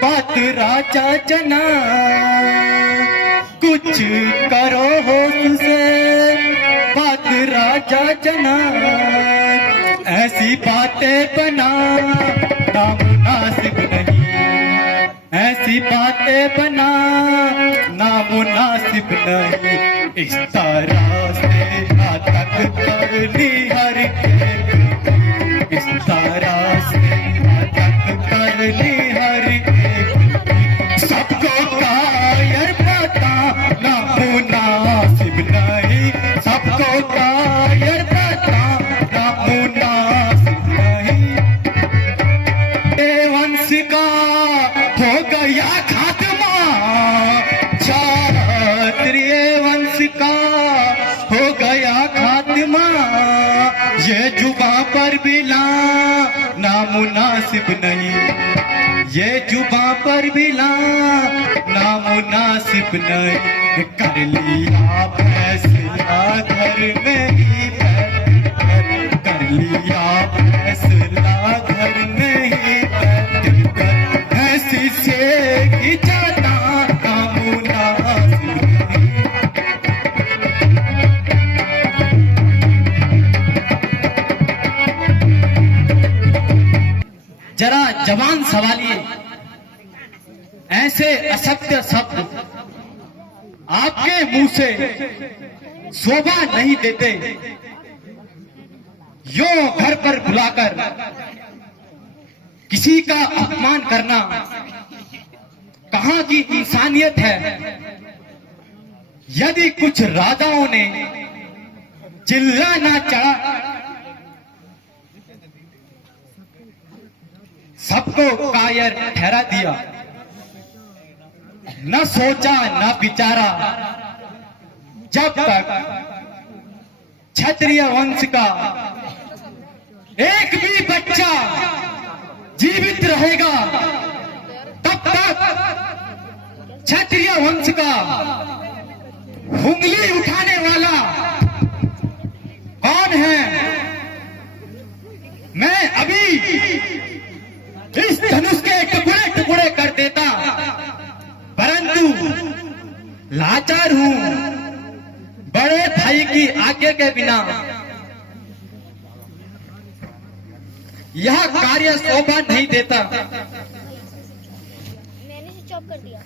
बात राजा जना कुछ करो होश से, बात राजा जना ऐसी बातें बना नामुनासिब नहीं, ऐसी बातें बना नामुनासिब नहीं। इस तरह से नाटक करनी हर एक, इस तरह से नाटक करनी हर एक, सबको कायर पता नामुनासिब नहीं, सबको कायर पता नामुनासिब नहीं। वंश का हो गया खात्मा, क्षत्रिय वंश का हो गया खात्मा, ये जुबा पर बिला नामुनासिब नहीं, ये जुबा पर बिला नामुनासिब नहीं। कर लिया फैसला घर में ही बैठकर, कर लिया फैसला घर में ही बैठकर, ऐसी से ही जाता नामुनासिब नहीं। जरा जवान सवालिए, ऐसे असत्य शब्द आपके मुंह से शोभा नहीं देते। यो घर पर बुलाकर किसी का अपमान करना कहां की इंसानियत है। यदि कुछ राजाओं ने चिल्लाना चढ़ा, सबको कायर ठहरा दिया, न सोचा न विचारा, जब तक क्षत्रिय वंश का एक भी बच्चा जीवित रहेगा, तब तक क्षत्रिय वंश का उंगली उठाने वाला कौन है। मैं अभी इस धनुष के टुकड़े टुकड़े कर देता, परंतु लाचार हूं, बड़े भाई की आज्ञा के बिना यह कार्य शोभा नहीं देता। मैंने से चॉप कर दिया।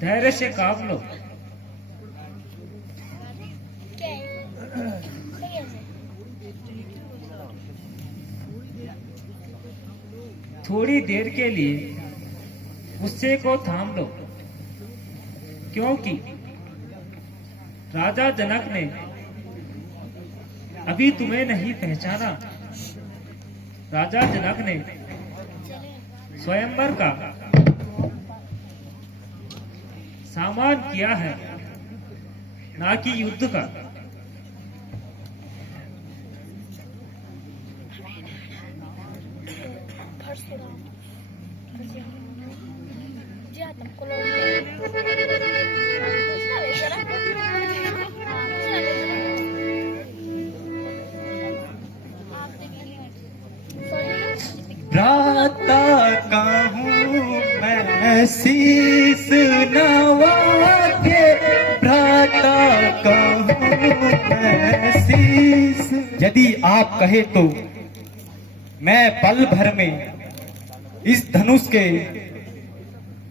धैर्य से काम लो। क्या है? थोड़ी देर के लिए गुस्से को थाम लो, क्योंकि राजा जनक ने अभी तुम्हें नहीं पहचाना। राजा जनक ने स्वयंवर का सामान किया है, ना कि युद्ध का। भ्राता का हूँ मैं शीस नवा के, भ्राता का हूँ मैं शीस। यदि आप कहे तो मैं पल भर में इस धनुष के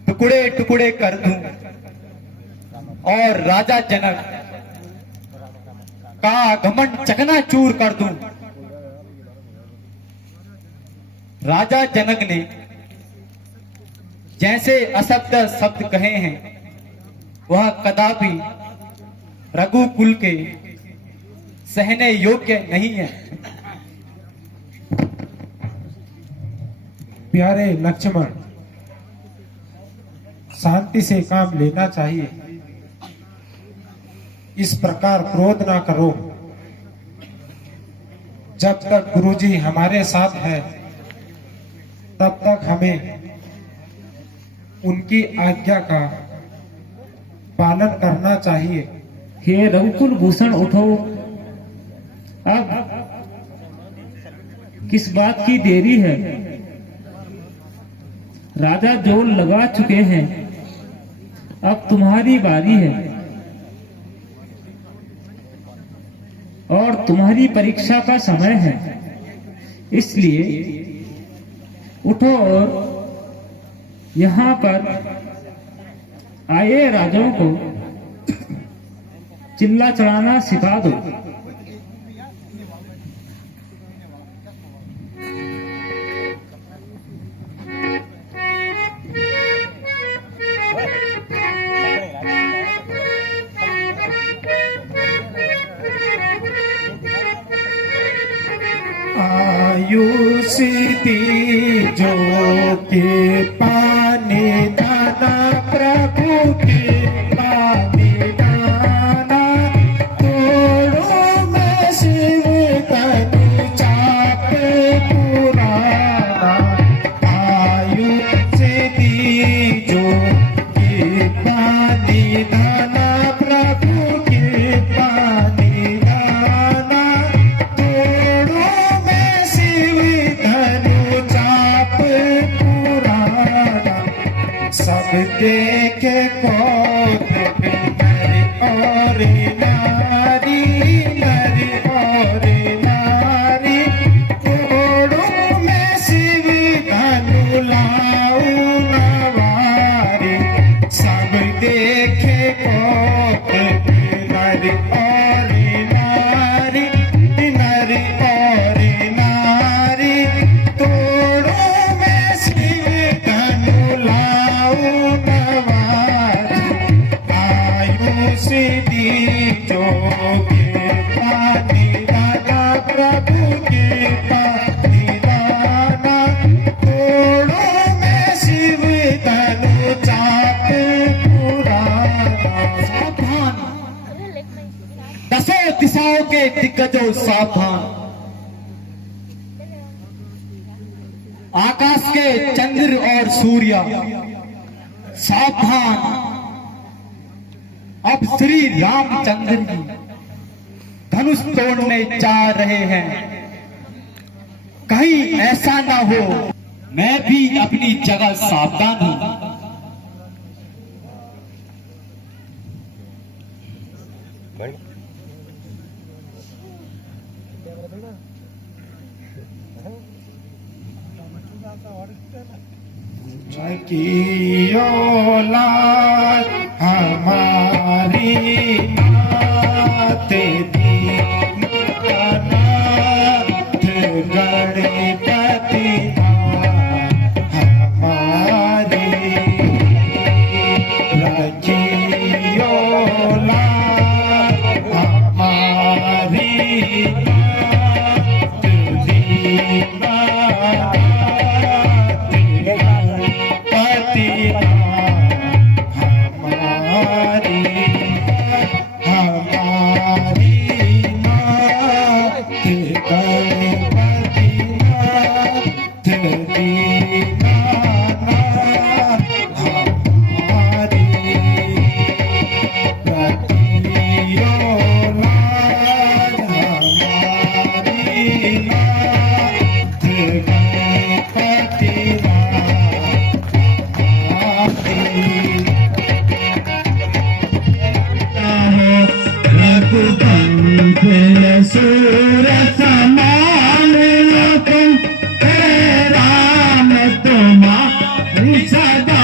टुकड़े टुकड़े कर दूं और राजा जनक का घमंड चकनाचूर कर दूं। राजा जनक ने जैसे असत्य शब्द कहे हैं, वह कदापि रघुकुल के सहने योग्य नहीं है। प्यारे लक्ष्मण, शांति से काम लेना चाहिए। इस प्रकार क्रोध ना करो। जब तक गुरुजी हमारे साथ है, तब तक हमें उनकी आज्ञा का पालन करना चाहिए। हे रघुकुल भूषण, उठो। अब किस बात की देरी है? राजा जोर लगा चुके हैं, अब तुम्हारी बारी है और तुम्हारी परीक्षा का समय है। इसलिए उठो और यहाँ पर आए राजाओं को चिल्ला चढ़ाना सिखा दो। आयुष दीजो के पानी दाना प्रभु के पानी दाना, तोड़ो में शिव तनु चाप पुराना। आयुष दीजो के पानी दाना प्रभु के पानी दाना, तोड़ो में शिव धनु चाप पुराना। सब देखे कौन नर और नारी, नर और नारी, तोड़ो में शिव धनु लाऊ नवारी। सब देखे कौन नर और नारी, नर और नारी, तोड़ो में शिव धनु लाऊ नवारी। आयुष दीजो के पानी दाना प्रभु के पानी दाना, तोड़ो में शिव धनु चाप पुराना। सावधान, अरे लेट माय दसों दिशाओं के दिग्गजों सावधान। आकाश के चंद्र और सूर्य सावधान। अब श्री रामचंद्र जी धनुष तोड़ने जा रहे हैं। कहीं ऐसा ना हो मैं भी अपनी जगह सावधान हूं। की औलाद हमारी नाथ दीनानाथ गणपति हमारी रची औलाद हमारी नाथ दीनानाथ गणपति हमारी हमारी नाथ गणपति नाथ दीनानाथ हमारी रतियो लाज हमारी नाथ गणपति सूर समान तुम हे राम, तुम्हारी सदा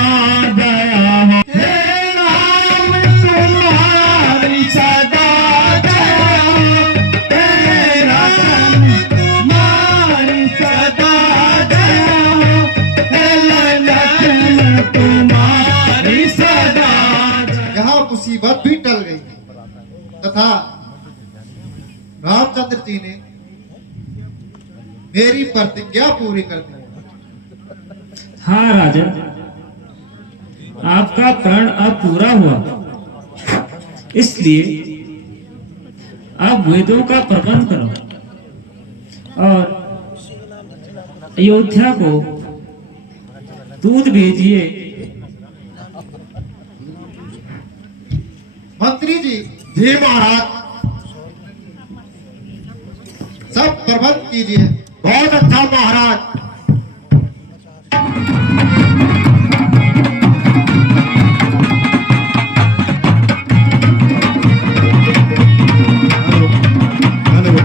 दया हो। हे राम तुम्हारी सदा दया हो। हे राम तुम्हारी सदा दया हो। हे लक्ष्मण तुम्हारी सदा। यहाँ मुसीबत भी टल गई तथा रामचंद्र जी ने मेरी प्रतिज्ञा पूरी कर दी। हाँ राजा, आपका प्रण अब पूरा हुआ, इसलिए आप वेदों का प्रबंध करो और अयोध्या को दूध भेजिए। मंत्री जी। जी महाराज, सब प्रबंध कीजिए। बहुत अच्छा महाराज। Hello hello.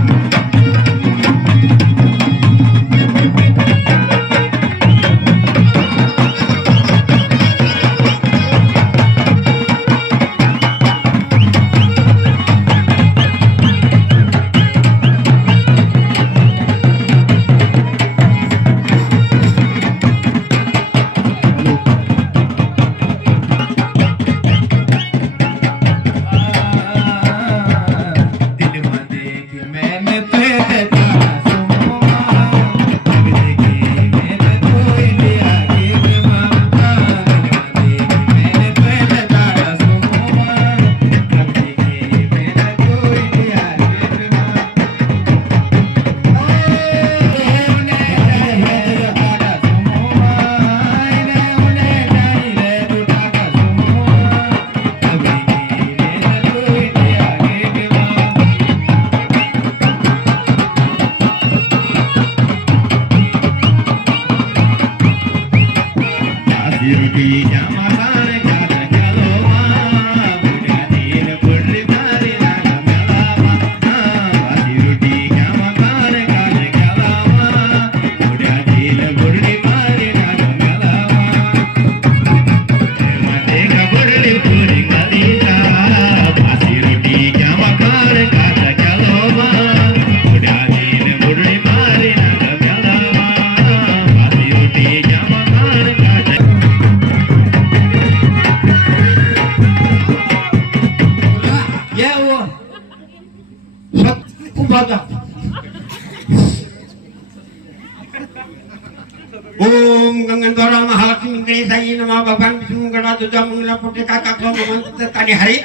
ओम गंगनद्वारा महालक्ष्मी गणेशाय नमः। भगवान विष्णु गणा दुर्गा मंगला पुण्य का काक्षो नमः ताने हरे।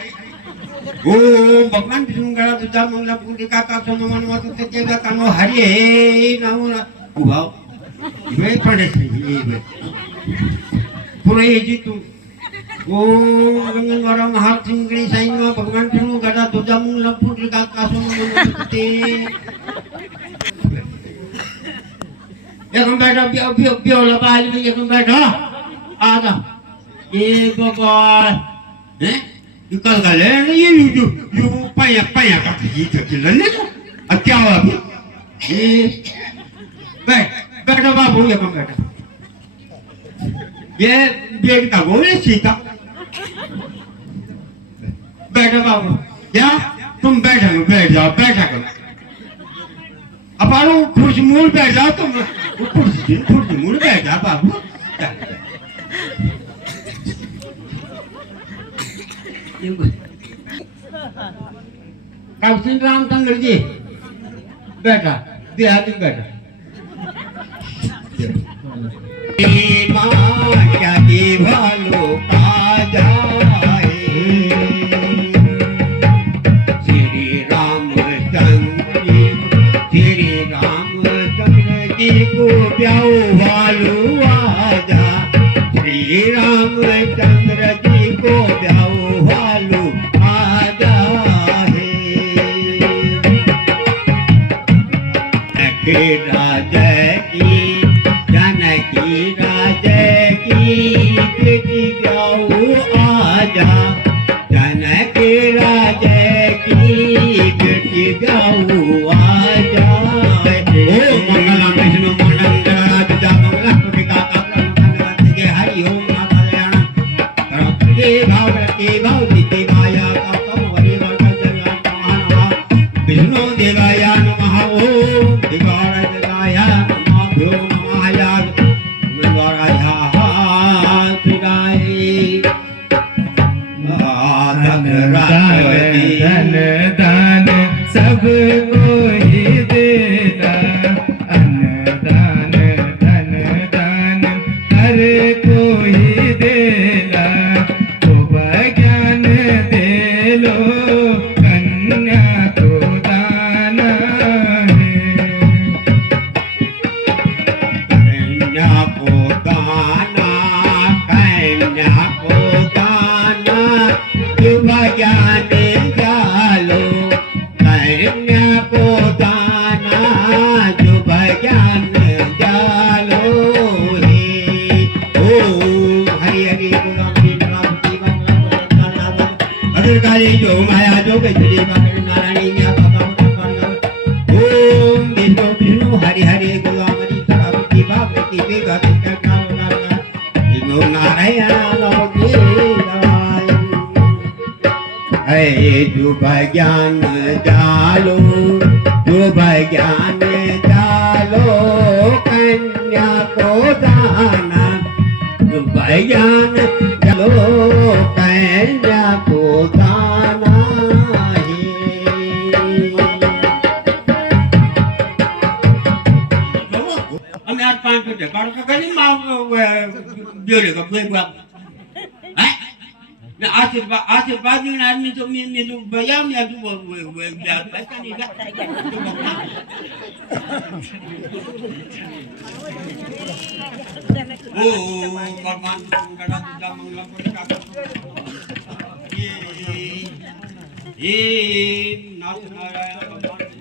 ओम भगवान विष्णु गणा दुर्गा मंगला पुण्य का काक्षो नमः नमः तेजा कानो हरे नमः। उभाव ये पढ़े ये पूरे जी तू। ओम गंगनद्वारा महालक्ष्मी गणेशाय नमः। भगवान विष्णु गणा दुर्गा मंगला पुण्य का काक्षो नमः ते एक बैठो बियो लबाल में एक बैठो आजा ये बगल हैं you कल का ले you पाया पाया का ये तो किलन ले अब क्या हुआ अभी ये बैठो बाबू ये कम बैठो ये बेड का वो है सीता बैठो बाबू क्या तुम बैठ जाओ बैठा करो अब आरो कुर्सी मूल बैठ जाओ तुम कुर्सी मूल बैठ जाओ बाबू काउंसिल रामचंद्र जी बैठा देहाती बैठा क्या की भालो आ जाए श्री रामचंद्र जी को ब्याह वालो आजा श्री रामचंद्र जी को ब्याह वालो आजा है राजा की जानकी राजा की बेटी ब्याह आजा जानकी राजा की बेटी ब्याह आजा विष्णु देवाय नमः। ओम दिवार देवाय नमः। भ्यो नमः। ini gak bisa kalau ibu naraya lagi जो ज्ञान डालो जो ज्ञान डालो कन्या को दाना जो ज्ञान डालो कन्या को दाना અમે આ 5 રૂપિયા કાઢો કે કઈ માં બેલે કે બે બાપ ને આશીર્વાદ ની આદમી તો મે તો બયા મે તો પૈસા ની ઓ ભગવાન ગડા તુજા મંગલા કોટી કાકા એ નાથ નારાયણ ભગવાન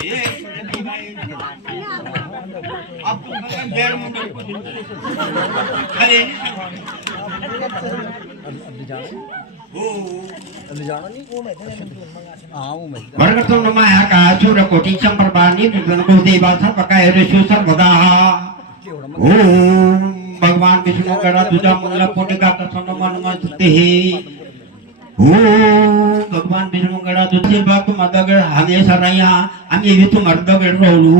ये आप बेर मुंडे अरे वर्गतम नमः का चूर कोटि संप्रबानी विद्वन को देवासा पकाय ऋषि सर्वदा ओम भगवान विष्णु गणा तुजा मंगला पुण्य का नमः नमस्ते ओम भगवान विष्णु गणा तुझे भक्त मदगड़ हमेशा रहिया आम्ही भी तुम मर्दगड़ रोलू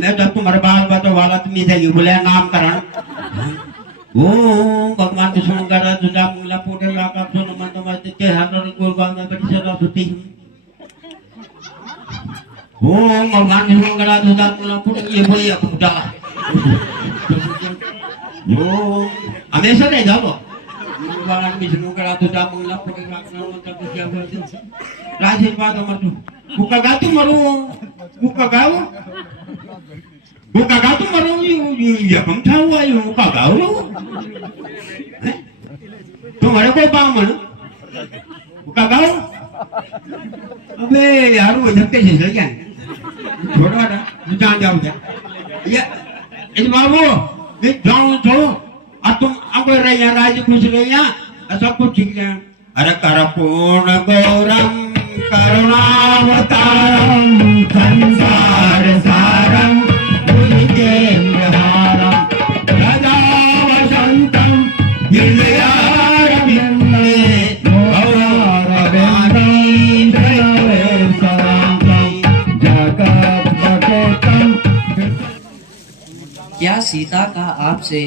मैं तो तुम्हारे बाल बच्चों वाला तुम्हें जाएगी बोले नामकरण ओम भगवान विष्णु गणा तुझा मंगला पुण्य का नमः नमस्ते के हाथों गोल गांव में बड़ी सदा सुती ओम भगवान विष्णु गणा तुझा मंगला पुण्य ये बोले अपना ओम हमेशा नहीं जाओ भगवान विष्णु गणा तुझा मंगला पुण्य का आशीर्वाद मरु बुका गातु मरु बुका गातु मरु ये हम था हुआ ये बुका गाओ तुम्हारे को बामण बुका गाओ अबे यार वो इधर कैसे चल गया छोड़ो ना जान जाओ जा ये इस बाबू ये जाओ छोड़ो अब तुम अब रहे हैं राज खुश रहे हैं सब कुछ ठीक है अरे कर पूर्ण गौरम करुणावतारम संसार सारम भुजगेन्द्रहारम सदा वसंतम हृदयारविन्दे क्या सीता का आपसे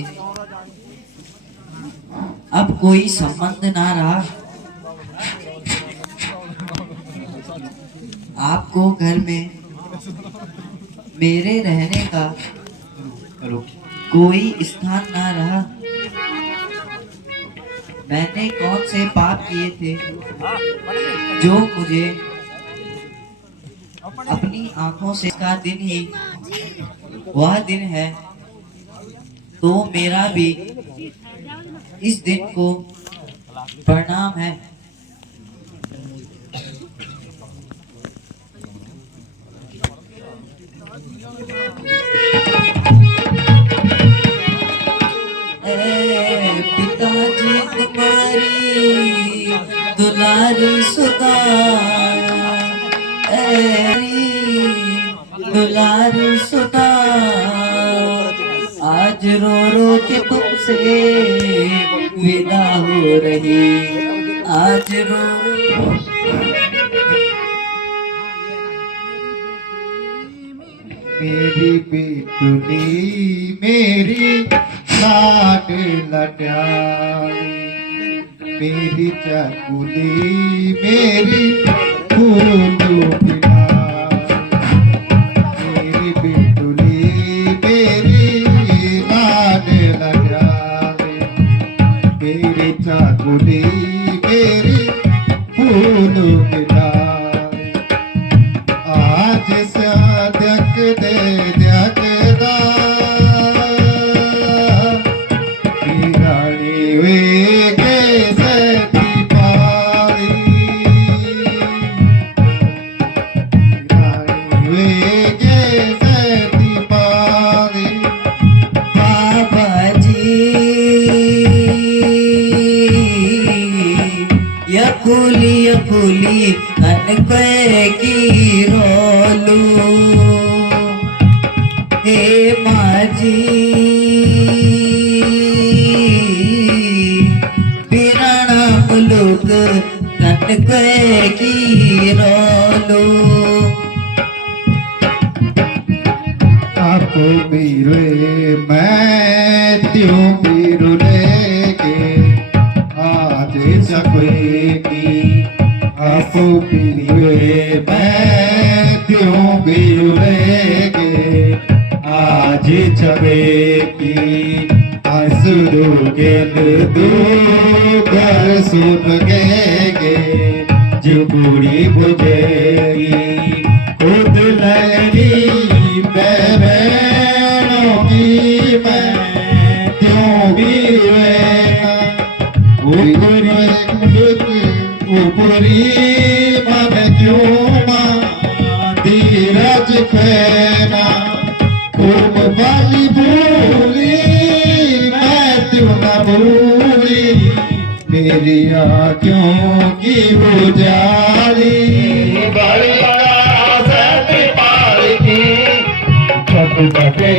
अब कोई संबंध ना रहा? आपको घर में मेरे रहने का कोई स्थान ना रहा? मैंने कौन से पाप किए थे जो मुझे अपनी आंखों से का दिन ही वह दिन है, तो मेरा भी इस दिन को प्रणाम है। पिताजी तुम्हारी दुलारी सुता दुलारी सुता आज रो रो के तुमसे विदा हो रही आज रो मेरी बेटुली मेरी लाड लड्याली मेरी चकुली मेरी फूलू मेरी बेटुली मेरी लाड लड्याली मेरी चकुली मेरी फूलू आज से दक दे दकदा रानी वे के सती पारी रानी वे के सती पारी बाबा जी यकुली यकुली कनके की रोलू हे माझी बिना नाम लोग तन गए की रोलो आपको पीरे मैं त्यों पीरो लेके आज सकेगी आपको पीरे मैं त्यों पीरो लेके आज छबेगी आंसू के दो घर सुन गे जो बूढ़ी बुझेगी खुद लहरी बैरों की मैं क्यों भी ऊपरी मन क्यों धीरज खेना खूब वाली भूली मैं क्यों न भूली मेरी आँखों की बुझारी बड़ी बड़ा सत पाल की छत बटे